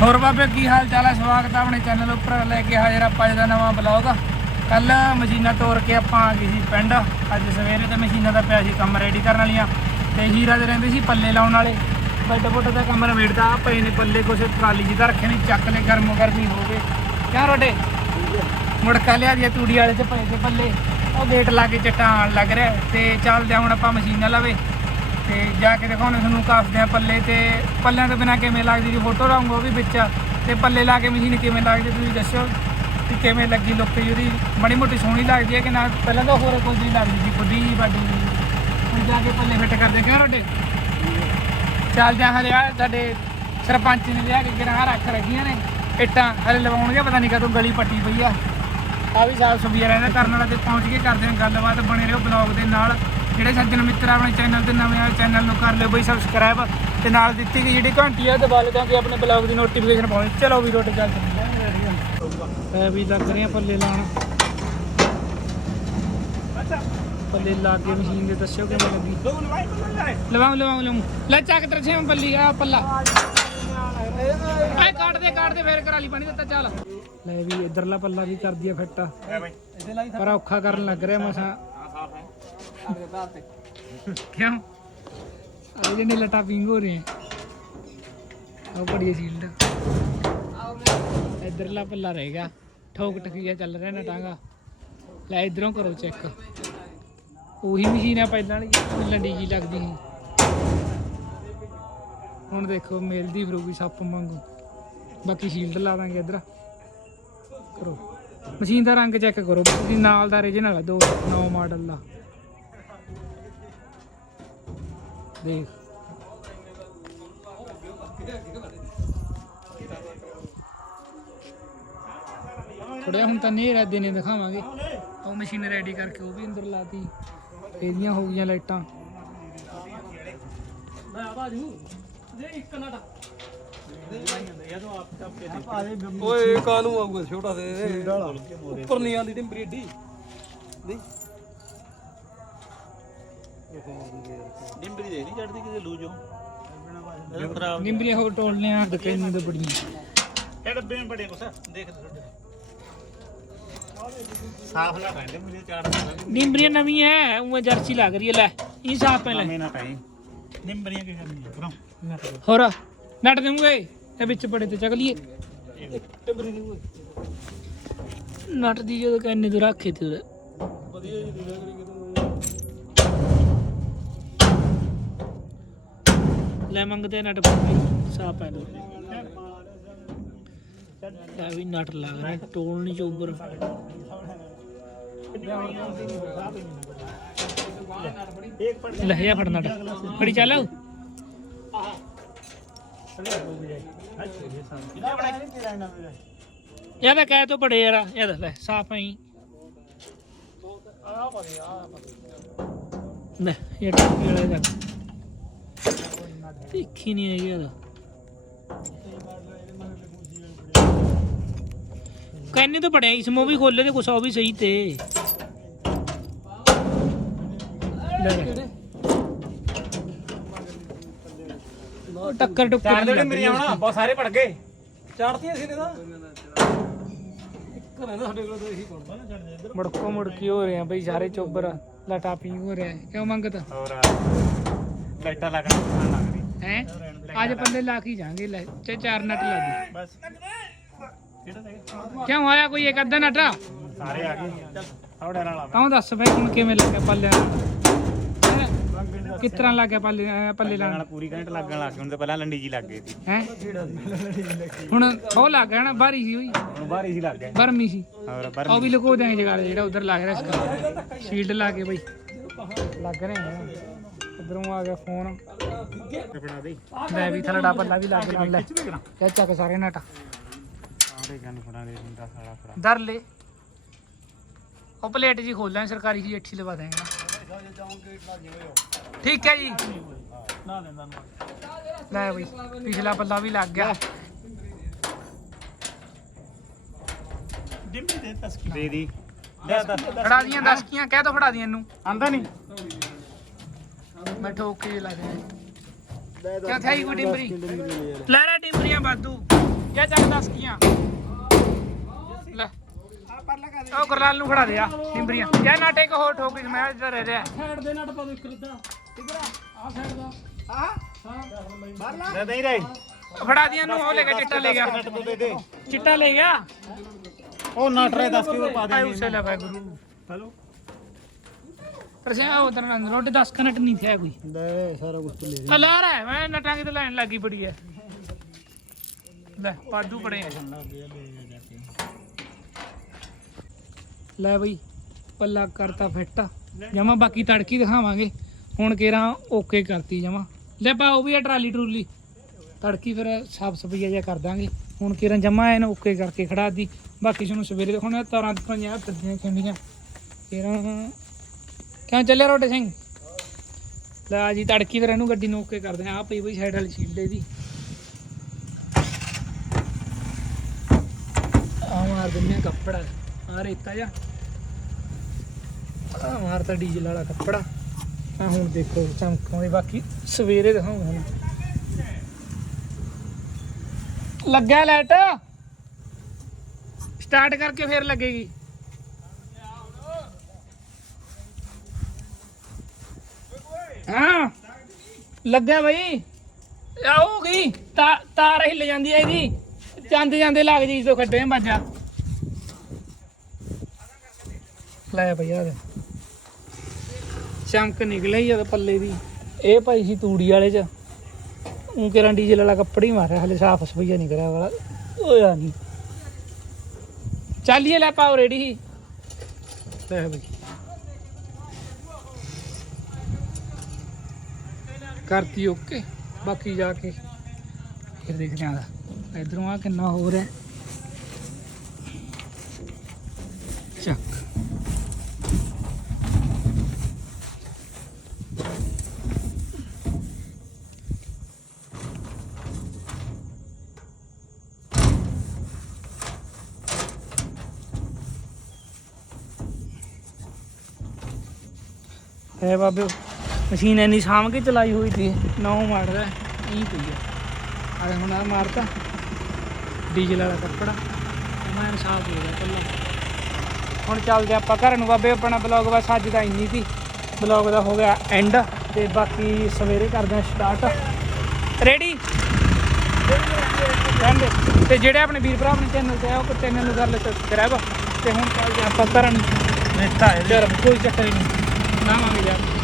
ਹੋਰ ਬਾਬੇ, ਕੀ ਹਾਲ ਚਾਲ ਹੈ? ਸਵਾਗਤ ਹੈ ਆਪਣੇ ਚੈਨਲ ਉੱਪਰ। ਲੈ ਕੇ ਹਾਜ਼ਰ ਆਪਾਂ ਅੱਜ ਦਾ ਨਵਾਂ ਬਲੌਗ ਕੱਲ ਮਸ਼ੀਨਾਂ ਤੋੜ ਕੇ ਆਪਾਂ ਆ ਗਏ ਸੀ ਪਿੰਡ। ਅੱਜ ਸਵੇਰੇ ਤੇ ਮਸ਼ੀਨਾਂ ਦਾ ਪਿਆ ਸੀ ਕੰਮ ਰੈਡੀ ਕਰਨ ਵਾਲੀਆਂ। ਤੇ ਹੀਰਾ ਦੇ ਰਹਿੰਦੇ ਸੀ ਪੱਲੇ ਲਾਉਣ ਵਾਲੇ। ਬੈੱਡ ਬੁੱਟ ਦਾ ਕੰਮ ਨਵੇੜਦਾ ਆ ਪਏ ਨੇ ਪੱਲੇ ਕੁਛ ਟਰਾਲੀ ਜੀ ਦਾ ਰੱਖੇ ਨੇ। ਚੱਕ ਲੈ ਗਰਮ ਗਰਮੀ ਹੋ ਗਏ। ਕਿਆ ਰੋਡੇ? ਮੁੜਕਾ ਲਿਆ ਦੀ ਤੂੜੀ ਵਾਲੇ ਤੇ ਪਏ ਤੇ ਪੱਲੇ। ਉਹ ਗੇਟ ਲਾ ਕੇ ਚਟਾਨ ਲੱਗ ਰਿਹਾ ਤੇ ਚੱਲਦੇ ਹਾਂ ਹੁਣ ਆਪਾਂ ਮਸ਼ੀਨਾਂ ਲਵੇ। ਤੇ ਜਾ ਕੇ ਦਿਖਾਉਣੇ ਤੁਹਾਨੂੰ ਕਾਫਦੇ ਆ ਪੱਲੇ ਤੇ, ਪੱਲਿਆਂ ਤੋਂ ਬਿਨਾ ਕਿਵੇਂ ਲੱਗਦੀ ਜੀ ਫੋਟੋ ਲਾਉਂਗਾ ਉਹ ਵੀ ਵਿੱਚ ਤੇ ਪੱਲੇ ਲਾ ਕੇ ਮਸ਼ੀਨ ਕਿਵੇਂ ਲੱਗਦੀ ਤੁਸੀਂ ਦੱਸੋ ਕਿ ਕਿਵੇਂ ਲੱਗੀ ਲੁੱਕ ਉਹਦੀ? ਬੜੀ ਮੋਟੀ ਸੋਹਣੀ ਲੱਗਦੀ ਹੈ ਕਿ ਨਾ? ਪਹਿਲਾਂ ਤਾਂ ਹੋਰ ਕੋਈ ਨਹੀਂ ਲੱਗਦੀ ਸੀ ਖੁੱਡੀ ਵੱਡੀ। ਹੁਣ ਜਾ ਕੇ ਪੱਲੇ ਫਿੱਟ ਕਰਦੇ ਕਿਉਂ ਰੋਡੇ? ਚੱਲ ਜਾ ਹਲੇ ਆ, ਸਾਡੇ ਸਰਪੰਚ ਨੇ ਲਿਆ ਕੇ ਗਿਰਾਂ ਰੱਖ ਰੱਖੀਆਂ ਨੇ। ਇੱਟਾਂ ਹਰੇ ਲਵਾਉਣਗੇ, ਪਤਾ ਨਹੀਂ ਕਦੋਂ ਗਲੀ ਪੱਟੀ ਪਈ ਆ। ਆ ਵੀ ਸਾਫ਼ ਸਫ਼ਾਈ ਰਹਿੰਦਾ ਕਰਨ ਵਾਲਾ ਤੇ ਪਹੁੰਚ ਕੇ ਕਰਦੇ ਨੇ ਗੱਲਬਾਤ, ਬਣੇ ਰਹੋ ਬਲੌਗ ਦੇ ਨਾਲ। ਜਿਹੜੇ ਸੱਜਣ ਮਿੱਤਰ ਆਪਣੇ ਚੈਨਲ ਤੇ ਨਵੇਂ ਆਏ ਚੈਨਲ ਨੂੰ ਕਰ ਲਿਓ ਬਈ ਸਬਸਕ੍ਰਾਈਬ ਤੇ ਨਾਲ ਦਿੱਤੀ ਗਈ ਜਿਹੜੀ ਘੰਟੀ ਆ ਦਬਾ ਲਓ ਤਾਂ ਕਿ ਆਪਣੇ ਬਲੌਗ ਦੀ ਨੋਟੀਫਿਕੇਸ਼ਨ ਪਹੁੰਚੇ ਚਲੋ ਵੀ ਰੋਟੀ ਚੱਲ ਐ ਵੀ ਲੱਗ ਰਹੇ ਆ ਪੱਲੇ ਲਾਉਣ। ਪੱਲੇ ਲਾ ਕੇ ਮਸ਼ੀਨ ਦੇ ਦੱਸਿਓ ਕਿਵੇਂ ਲੱਗੀ। ਲਵਾਉ ਲਵਾਉ ਲਵਾਉ ਲੈ ਚੱਕ ਤਰਛੇ ਮੈਂ ਪੱਲੀ ਆ ਪੱਲਾ। ਐ ਕੱਟ ਦੇ ਕੱਟ ਦੇ ਫੇਰ ਕਰਾਲੀ ਪਾਣੀ ਦਿੱਤਾ ਚੱਲ। ਲੈ ਵੀ ਇਧਰਲਾ ਪੱਲਾ ਵੀ ਕਰ ਦਿਆ ਫਿੱਟ ਪਰ ਔਖਾ ਕਰਨ ਲੱਗ ਰਿਹਾ ਮਸਾ। ਕਿਉਂ? ਆ ਜਿਹੜੇ ਲਟਾ ਪਿੰਗ ਹੋ ਰਹੇ ਆ ਬੜੀ ਸੀਲਡ ਇਧਰਲਾ ਪੱਲਾ ਰਹੇਗਾ ਠੋਕ ਟਕੀਆ ਚੱਲ ਰਿਹਾ ਨਾ ਟਾਂਗਾ। ਲੈ ਇਧਰੋਂ ਕਰੋ ਚੈੱਕ ਉਹੀ ਮਸ਼ੀਨ ਆ ਪਹਿਲਾਂ ਵਾਲੀ ਲੰਡੀ ਜੀ ਲੱਗਦੀ ਸੀ। ਹੁਣ ਦੇਖੋ ਮਿਲਦੀ ਫਿਰੂਗੀ ਸੱਪ ਵਾਂਗੂ। ਬਾਕੀ ਸ਼ੀਲਡ ਲਾ ਦਾਂਗੇ ਇਧਰ। ਕਰੋ। ਮਸ਼ੀਨ ਦਾ ਰੰਗ ਚੈੱਕ ਕਰੋ। ਤੁਸੀਂ ਨਾਲ ਦਾ origignal ਆ 2009 ਮਾਡਲ ਦਾ। ਦੇਖ ਥੋੜਿਆ ਹੁਣ ਤਾਂ ਨੇਰਾ ਦਿਨੇ ਦਿਖਾਵਾਂਗੇ। ਉਹ ਮਸ਼ੀਨ ਰੈਡੀ ਕਰਕੇ ਉਹ ਵੀ ਅੰਦਰ ਲਾਤੀ। ਇਹਦੀਆਂ ਹੋ ਗਈਆਂ ਲਾਈਟਾਂ। ਓਏ ਕਾਨੂੰ ਆਊਗਾ ਛੋਟਾ ਦੇ ਦੇ ਉੱਪਰ ਨਹੀਂ ਆਂਦੀ ਟਿੰਬਰੀ ਏਡੀ। ਨਹੀਂ। ਡਿੰਬਰੀ ਦੇ ਨਹੀਂ ਚੜਦੀ ਕਿਤੇ ਲੂਜੋ? ਖਰਾਬ ਨਿੰਬਰੀਆਂ ਹੋ ਟੋਲਨੇ ਆ ਦਕੈਨੀ ਤੋਂ ਬੜੀਆਂ। ਬੜੇ ਕੁਛ ਦੇਖ ਸਾਫ਼ ਨਾ ਕਹਿੰਦੇ ਮੈਨੂੰ ਚਾੜਦਾ ਨਿੰਬਰੀਆਂ ਨਵੀਆਂ ਐ ਉਹ ਜਰਸੀ ਲੱਗ ਰਹੀ ਹੈ ਲੈ ਇਹ ਸਾਫ਼ ਪਹਿਲੇ ਮੈਂ ਨਾ ਕਹੀਂ ਡਿੰਬਰੀਆਂ ਕੀ ਕਰਨੀਆਂ ਕਰੋ ਹੋਰ ਨੱਟ ਦੇਵਾਂਗੇ ਇਹ ਵਿੱਚ ਬੜੇ ਤੇ ਚੱਕ ਲਈਏ। ਨੱਟ ਦੀ ਜਦੋਂ ਕੰਨੇ ਤੋਂ ਰੱਖੇ ਤੇ ਉਹਦੇ ਲੈ ਮੰਗਦੇ ਨਟ ਸਾਫ਼ ਪੈ ਦੋ ਇਹ ਵੀ ਨਟ ਲੱਗ ਰਿਹਾ ਟੋਲ ਨਹੀਂ ਚੋਬਰ ਲੈ ਜਾ ਫੜ ਨਟ। ਫੜੀ ਚੱਲ। ਇਹ ਤਾਂ ਕਹਿ ਤੋਂ ਬੜੇ ਯਾਰ, ਇਹ ਤਾਂ ਲੈ, ਸਾਫ਼ ਆਈ ਲੈ, ਇਹ ਟੱਪੀ ਵਾਲਾ ਦਾ। ਦੇਖੀ ਨਹੀਂ ਹੈਗੀ ਇਹਦਾ ਕਹਿੰਨੇ ਤਾਂ ਬੜਿਆ ਇਸ ਮੋ ਵੀ ਖੋਲੇ ਤੇ ਕੁਛ ਉਹ ਵੀ ਸਹੀ ਤੇ ਲੈ ਲੈ। ਉਹ ਟੱਕਰ ਟੁੱਕਰ ਚਾਰ ਨਹੀਂ ਦੇ ਲੱਗ ਮੇਰੀ ਰਹੀ ਆਉਣਾ ਬਹੁਤ ਸਾਰੇ ਪੜ ਗਏ ਚੜਤੀਆਂ ਸੀ ਨੇ ਤਾਂ ਇੱਕ ਰਹਿੰਦਾ ਸਾਡੇ ਕੋਲ ਤਾਂ ਇਹੀ ਕੋਣ ਨਾ ਚੜ ਜਾ ਮੁੜਕੋ ਮੁੜਕੀ ਹੋ ਰਹੇ ਆ ਬਈ ਸਾਰੇ ਚੋਬਰ ਲਟਾ ਪੀ ਹੋ ਰਿਹਾ ਹੈ। ਕਿਉਂ ਮੰਗਤ ਹੋਰ ਲਾਈਟਾਂ ਲੱਗਣ ਲੱਗ ਰਹੀ ਹੈ? ਅੱਜ ਪੱਲੇ ਲਾ ਕੇ ਜਾਾਂਗੇ ਲੈ ਚਾ ਚਾਰ ਨਟ ਲਾ ਦੀ। ਬਸ। ਕਿਉਂ ਆਇਆ ਕੋਈ ਇੱਕ ਅੱਧਾ ਨਟ? ਸਾਰੇ ਆ ਗਏ। ਚੱਲ ਥੋੜਾ ਨਾਲ ਤਾਂ ਦੱਸ ਬਈ ਹੁਣ ਕਿਵੇਂ ਲੱਗਿਆ ਪੱਲੇ? ਕਿਸ ਤਰ੍ਹਾਂ ਲੱਗਿਆ ਪੱਲੇ ਪੱਲੇ ਨਾਲ ਪੂਰੀ ਘੰਟ ਲੱਗਣ ਲੱਗ ਗਈ ਹੁਣ ਤਾਂ ਪਹਿਲਾਂ ਲੰਡੀ ਜੀ ਲੱਗ ਗਈ ਸੀ। ਹੈ? ਹੁਣ ਉਹ ਲੱਗ ਗਿਆ ਨਾ ਬਾਰੀ ਸੀ ਹੋਈ। ਹੁਣ ਬਾਹਰ ਹੀ ਲੱਗ ਗਏ ਬਰਮੀ ਸੀ ਹੋਰ ਉਹ ਵੀ ਲੁਕੋ ਦਾਂਗੇ ਜਗਾੜ ਜਿਹੜਾ ਉਧਰ ਲੱਗ ਰਿਹਾ ਇਸਕਾ ਸ਼ੀਲਡ ਲਾ ਕੇ ਬਈ। ਲੱਗ ਰਹੇ ਆ ਇਧਰੋਂ ਆ ਗਿਆ ਫੋਨ। ਬਣਾ ਦੇ ਲੈ ਵੀ ਥਲੜਾ ਪੱਲਾ ਵੀ ਲੱਗ ਨਾਲ ਲੈ। ਕਿਆ ਚੱਕ ਸਾਰੇ ਨਟ। ਆਰੇ ਗੰਨ ਫੜਾ ਦੇ ਹੁੰਦਾ ਸਾਲਾ ਫੜਾ ਦਰ ਲੈ। ਉਹ ਪਲੇਟ ਜੀ ਖੋਲਾਂ ਸਰਕਾਰੀ ਜੀ ਅੱਠੀ ਲਵਾ ਦੇਂਗੇ ਠੀਕ ਹੈ ਜੀ। ਲੈ ਬਈ ਪਿਛਲਾ ਪੱਲਾ ਵੀ ਲੱਗ ਗਿਆ। ਦੇ ਤਸਕੀ ਦੇ। ਫੜਾ ਦੀਆਂ ਦਸਕੀਆਂ ਕਹਿ ਦੋ ਫੜਾ ਦੀਆਂ ਇਹਨੂੰ। ਆਂਦਾ ਨਹੀਂ। ਮੈਂ ਠੋਕ ਕੇ। ਲਾ ਦੇ ਕਿਆ ਥਾਈ ਕੋਈ ਡਿੰਬਰੀ ਲੈ ਲੈ ਡਿੰਬਰੀਆਂ ਬਾਦੂ। ਕਿਆ ਚੱਕ ਦੱਸ ਕੀਆਂ? ਲੈ। ਉਹ ਗੁਰਲਾਲ ਨੂੰ ਖੜਾ ਦੇ ਆ ਸਿੰਬਰੀਆਂ ਕਿਆ ਨਾਟੇ ਕੋ ਹੋ ਠੋਕ ਮੈਂ ਇੱਧਰ ਰਹਿ ਰਿਹਾ। ਸਾਈਡ ਦੇ ਨਟ ਪਾ ਦੋ ਇੱਕ ਰੱਦਾ। ਇਧਰ ਆ? ਸਾਈਡ ਦਾ। ਦੇ ਨਹੀਂ ਰਹੇ ਫੜਾ ਦੀਆਂ ਨੂੰ ਉਹ ਲੈ ਗਿਆ ਚਿੱਟਾ ਲੈ ਗਿਆ। ਚਿੱਟਾ ਲੈ ਉਹ ਨਟ ਰੇ 10 ਕਿਲੋ ਪਾ ਦੇ। ਉਸੇ ਲਗਾ ਗੁਰੂ ਹੈਲੋ? ਪਰ ਸੇ ਉਹ ਤਨ ਰੋਡ 10 ਕਨਟ ਨਹੀਂ ਥਿਆ ਕੋਈ ਦੇ ਸਾਰਾ ਕੁਝ ਲੈ ਅਲਾਰ ਹੈ ਮੈਂ ਨਟਾਂ ਕਿਤੇ ਲੈਣ ਲੱਗੀ ਬੜੀ ਹੈ ਲੈ ਪਾਦੂ ਬੜੇ ਆ। ਲੈ ਬਈ ਪੱਲਾ ਕਰਤਾ ਫਿੱਟ। ਜਮਾ ਬਾਕੀ ਤੜਕੀ ਦਿਖਾਵਾਂਗੇ। ਹੁਣ ਕੇਰਾ ਓਕੇ ਕਰਤੀ ਜਮਾ। ਲੈ ਪਾ ਉਹ ਵੀ ਆ ਟਰਾਲੀ ਟਰੂਲੀ। ਤੜਕੀ ਫਿਰ ਸਾਫ਼ ਸਫਾਈਆ ਜਿਹਾ ਕਰ ਦਾਂਗੇ। ਹੁਣ ਕੇਰਾ ਜਮਾ ਐਨ ਓਕੇ ਕਰਕੇ ਖੜਾ ਦੀ ਬਾਕੀ ਤੁਹਾਨੂੰ ਸਵੇਰੇ ਦਿਖਾਉਣਾ ਤਾਰਾਂ ਪੰਜਾਂ ਫਿਰਦੀਆਂ ਖੰਡੀਆਂ। ਕੇਰਾ ਕਿਉਂ ਚੱਲਿਆ ਰੋਟੇ ਸਿੰਘ? ਲੈ ਆ ਜੀ, ਤੜਕੀ ਫਿਰ ਇਹਨੂੰ ਗੱਡੀ ਨੂੰ ਓਕੇ ਕਰਦੇ ਆ ਆਹ ਪਈ ਬਈ ਸਾਈਡ ਵਾਲੀ ਸ਼ੀਲਡ ਇਹਦੀ। ਆ ਮਾਰ ਦਿੰਨੇ ਆ ਕੱਪੜਾ। ਆ ਰੇਤਾ ਜਾ ਆ ਮਾਰਤਾ ਡੀਜ਼ਲ ਵਾਲਾ ਕੱਪੜਾ। ਆ ਹੁਣ ਦੇਖੋ ਚਮਕਾਉਂਦੇ ਬਾਕੀ ਸਵੇਰੇ ਦਿਖਾਉਂਗਾ ਹੁਣ। ਲੱਗਿਆ ਲਾਈਟ ਸਟਾਰਟ ਕਰਕੇ ਫੇਰ ਲੱਗੇਗੀ। ਹਾਂ। ਲੱਗਿਆ ਬਈ। ਆਉਗੀ ਤਾਰ ਹਿੱਲ ਜਾਂਦੀ ਹੈ ਇਹਦੀ। ਜਾਂਦੇ ਜਾਂਦੇ ਲੱਗ ਜੀ ਤੋਂ ਖੱਡੇ ਵੱਜਾ ਲੈ ਬਈ ਯਾਰ ਚਮਕ ਨਿਕਲੇ ਜਦ ਪੱਲੇ ਦੀ। ਇਹ ਭਾਈ ਸੀ ਤੂੜੀ ਵਾਲੇ ਚ। ਉਹ ਕਿਰਾਂ ਡੀਜ਼ਲ ਵਾਲਾ ਕੱਪੜਾ ਮਾਰਿਆ, ਹਲੇ ਸਾਫ਼ ਸਫਾਈਆ ਨਹੀਂ ਕਰਿਆ ਵਾਲਾ। ਹੋਇਆ ਨਹੀਂ ਚੱਲੀਏ ਲੈ ਪਾਓ ਰੇੜੀ। ਲੈ ਬਈ। ਕਰਤੀ ਓਕੇ, ਬਾਕੀ ਜਾ ਕੇ ਫਿਰ ਦੇਖਦੇ ਆਂ ਦਾ ਇਧਰੋਂ ਆ ਕਿੰਨਾ ਹੋ ਰਿਹਾ। ਚੱਕ। ਹੈ ਬਾਬੇ। ਮਸ਼ੀਨ ਇੰਨੀ ਸਾਂਭ ਕੇ ਚਲਾਈ ਹੋਈ ਸੀ। ਨੌ ਮਾਰਦਾ ਇਹ ਪਈ ਆ ਆ ਹੁਣ ਆ ਮਾਰਤਾ। ਡੀਜ਼ਲ ਵਾਲਾ ਕੱਪੜਾ। ਮੈਂ ਸਾਫ਼ ਹੋ ਗਿਆ ਕੱਲਾ ਹੁਣ ਚੱਲਦੇ ਆਪਾਂ ਘਰ ਨੂੰ। ਬਾਬੇ ਆਪਣਾ ਬਲੌਗ ਬਸ ਅੱਜ ਦਾ ਇੰਨੀ ਸੀ। ਬਲੌਗ ਦਾ ਹੋ ਗਿਆ ਐਂਡ ਤੇ ਬਾਕੀ ਸਵੇਰੇ ਕਰਦੇ ਆ ਸਟਾਰਟ ਰੈਡੀ ਤੇ ਜਿਹੜੇ ਆਪਣੇ ਵੀਰ ਭਰਾ ਆਪਣੇ ਚੈਨਲ ਤੇ ਆ ਉਹ ਚੈਨਲ ਨੂੰ ਕਰ ਲੈ ਸਬਸਕ੍ਰਾਈਬ ਤੇ ਹੁਣ ਚੱਲਦੇ ਆਪਾਂ ਘਰ ਨੂੰ। ਨੇਤਾ ਚਲ ਕੋਈ ਚੱਕਰ ਹੀ ਨਹੀਂ। ਲਾਵਾਂਗੇ ਯਾਰ।